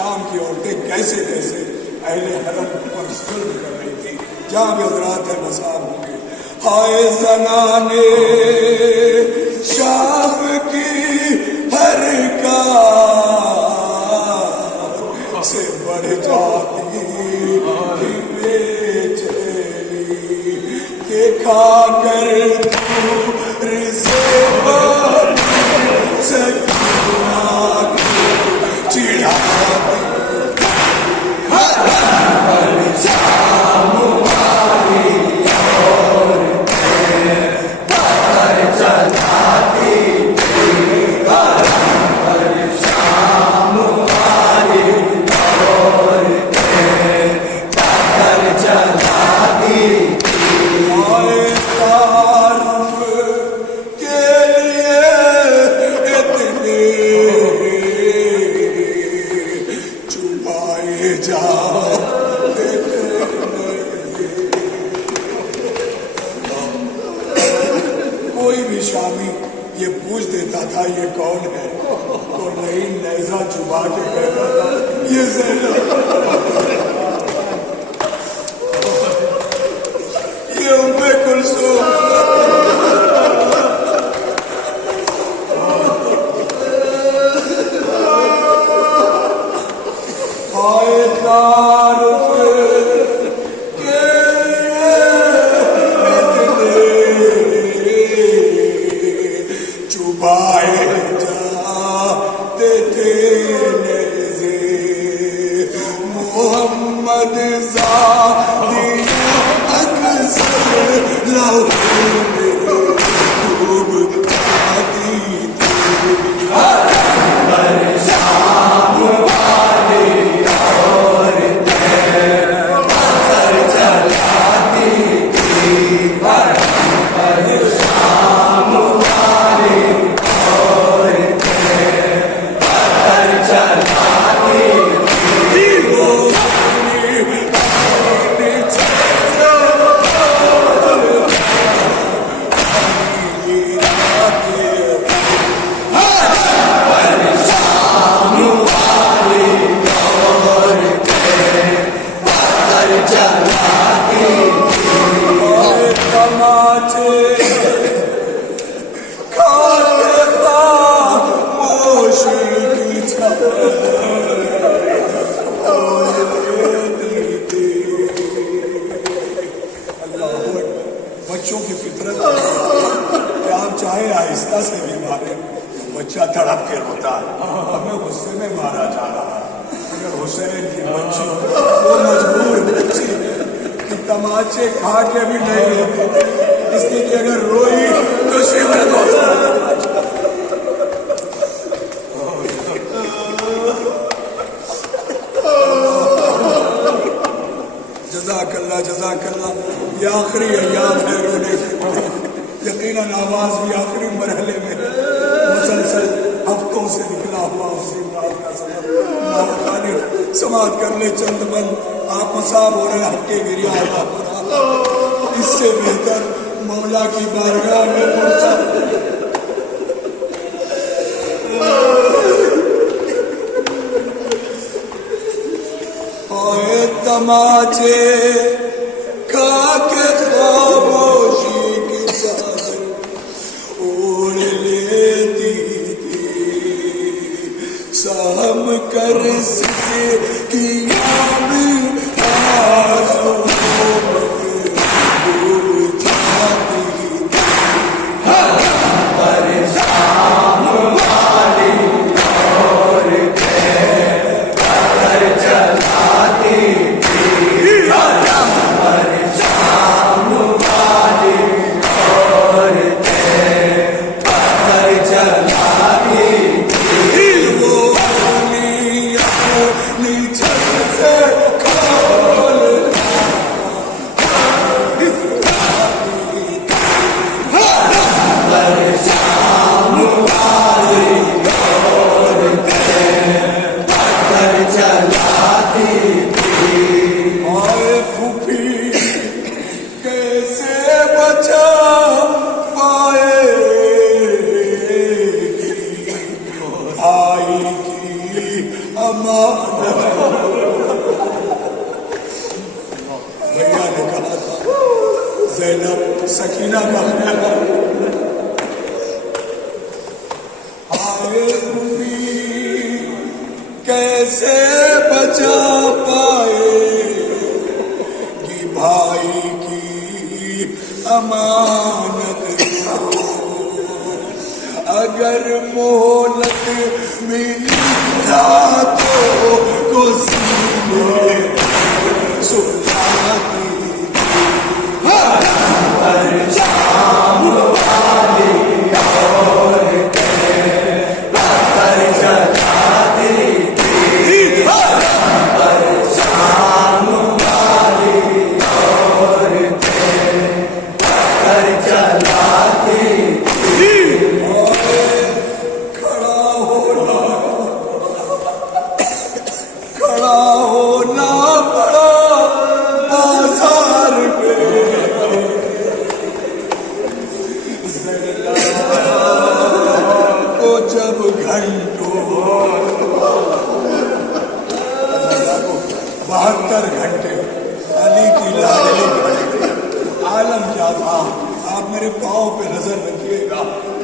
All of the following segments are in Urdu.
شام کی عورتیں کیسے کیسے اہل حرم پر ظلم کر رہی تھی. جہاں بھی حضرات نصاب ہوں گے. ہائے زنانے شام کی ہر کار سے بڑھ جاتی بے چینی کہ کھا کر تو رزے پر سکینہ چڑھاتی یہ کون ہے تو نہیں نیزہ چبا کے کہتا تھا یہ زینب یہ ام کلثوم. ہائے تعارف چبائے جاتے تھے نیزے محمد زادی اکثر لہو میں ڈوب جاتی تھی. پریشان والی عورتیں پتھر جلاتی تھی. پریشان والی بچوں کی فطرت کہ آپ چاہے آہستہ سے بھی مارے بچہ تڑپ کے روتا ہے. ہمیں غصے میں مارا جا رہا ہے. اگر حسین کی بچی وہ مجبور بچی کہ تماچے کھا کے بھی نہیں لیتے اس لیے کہ اگر روئی تو شیور جزاک اللہ جزاک اللہ. یہ آخری ایام ہے رونے کے. یقیناً آواز بھی آخری مرحلے میں مسلسل ہفتوں سے نکلا ہوا اسی رات کا سبب سماعت کر لے چند بند آپ مصاب ہو رہے حق کے گریا اس سے بہتر مولا کی بارگاہ میں پہنچا. آئے تماچے کھا کے خاموشی کی چادر اوڑھ لیتی تھی. سہم کر سے کیا بھی آنسو میں ڈوب جاتی تھی. پریشان والی عورتیں پتھر جلاتی تھی. پریشان والی عورتیں پتھر جلاتی تھی. وہ اپنی چھت سے امانت. بھیا نے کہا تھا زینب سکینہ کا خیال. آئے کیسے بچا پائے گی بھائی کی امانت کو. اگر مہلت ملی تو سینے سلطاتی شام والی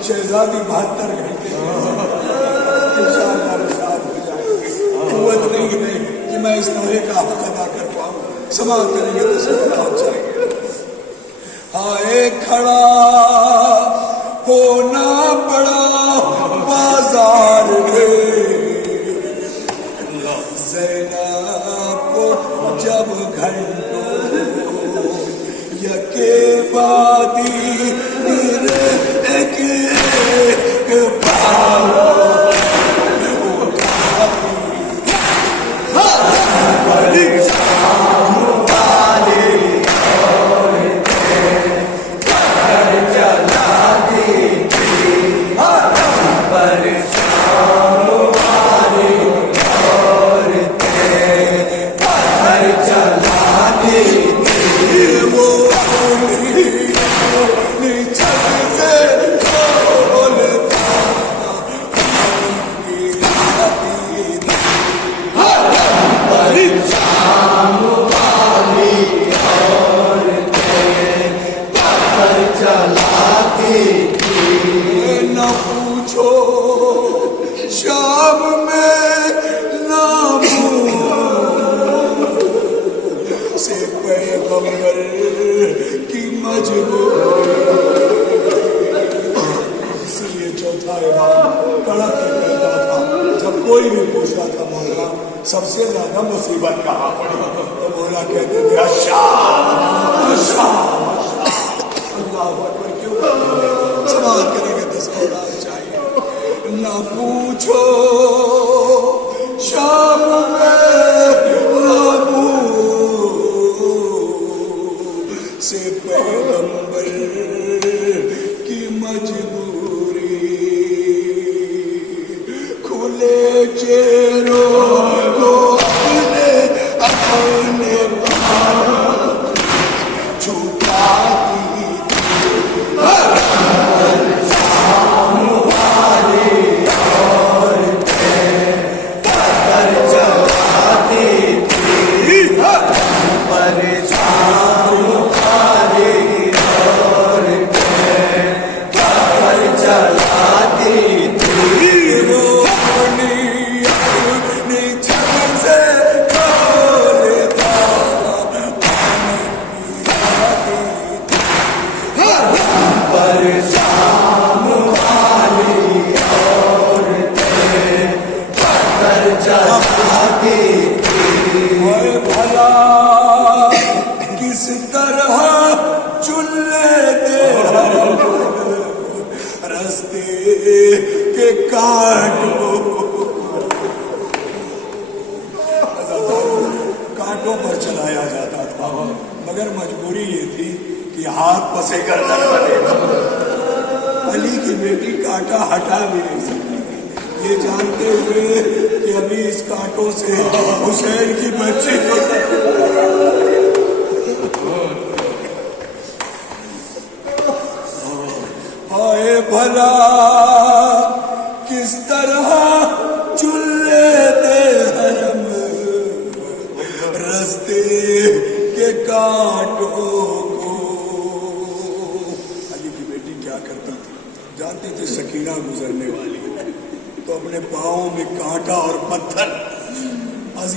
شہزادی 72 گھنٹے انشاءاللہ رشاد ہو جائیں گے. قوت نہیں ہے کہ میں اس نوحے کا حق ادا کر پاؤں. سماعت کریں گے تو سکتا ہو جائیں گے. آئے کھڑا ہونا پڑا بازار میں زینب کو جب گھنٹوں یکے بادی کوئی بھی پوچھتا تھا مولا سب سے زیادہ مصیبت کہاں پڑی تو مولا کہتے تھے اللہ اکبر. کیوں سماعت کریں گے تو سونا چاہیے. نہ پوچھو شام میں ابو سے پیغمبر کی مجبوری کھلے چہروں کو اپنے چھپاتی کانٹوں پر چلایا جاتا تھا مگر مجبوری یہ تھی کہ ہاتھ پسے گردن بنے. علی کی بیٹی کانٹا ہٹا بھی نہیں سکتی تھی یہ جانتے ہوئے کہ ابھی اس کانٹوں سے حسین کی بچی ہائے بھلا کس طرح چن لیتے رستے کے کانٹوں کو. علی کی بیٹی کیا کرتی تھی؟ جانتی تھی سکینہ گزرنے والی ہے تو اپنے پاؤں میں کانٹا اور پتھر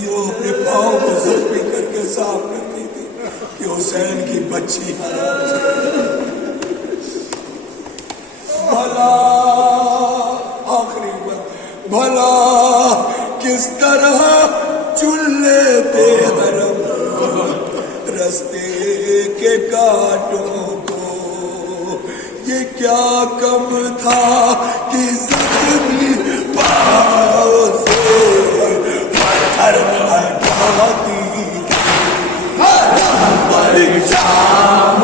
وہ اپنے پاؤں کو زخمی کر کے صاف کرتی تھی کہ حسین کی بچی بھلا آخری بات بھلا کس طرح چن لیتے حرم رستے کے کانٹوں کو. یہ کیا کم تھا کہ زخمی پاؤں سے پتھر ہٹاتی پرچام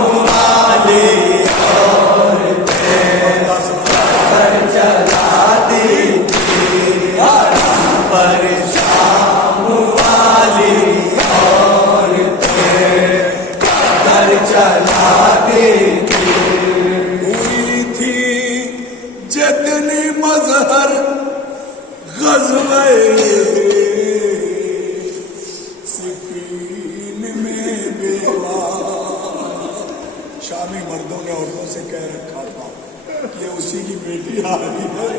والے ہوئی تھی جتنی مظہر غزوہ صفین میں بیوا. شامی مردوں نے عورتوں سے کہہ رکھا تھا یہ اسی کی بیٹی آ رہی ہے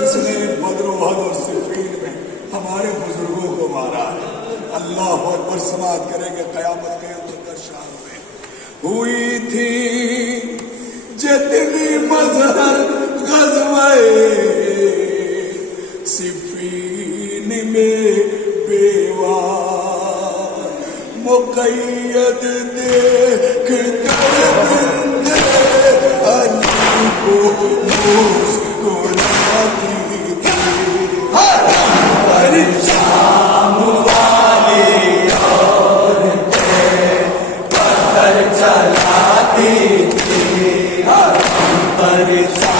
جس نے بدر و احد اور صفین میں ہمارے بزرگوں کو مارا ہے. اللہ اکبر سماعت کریں گے قیامت کے شام میں. ہوئی تھی جتنی مظہر غزوہ صفین میں بیوا. مقید دیکھ کر بندے علی کو مسکراتی تھی پرچام والی عورتیں پتھر چلاتی تھی پرچام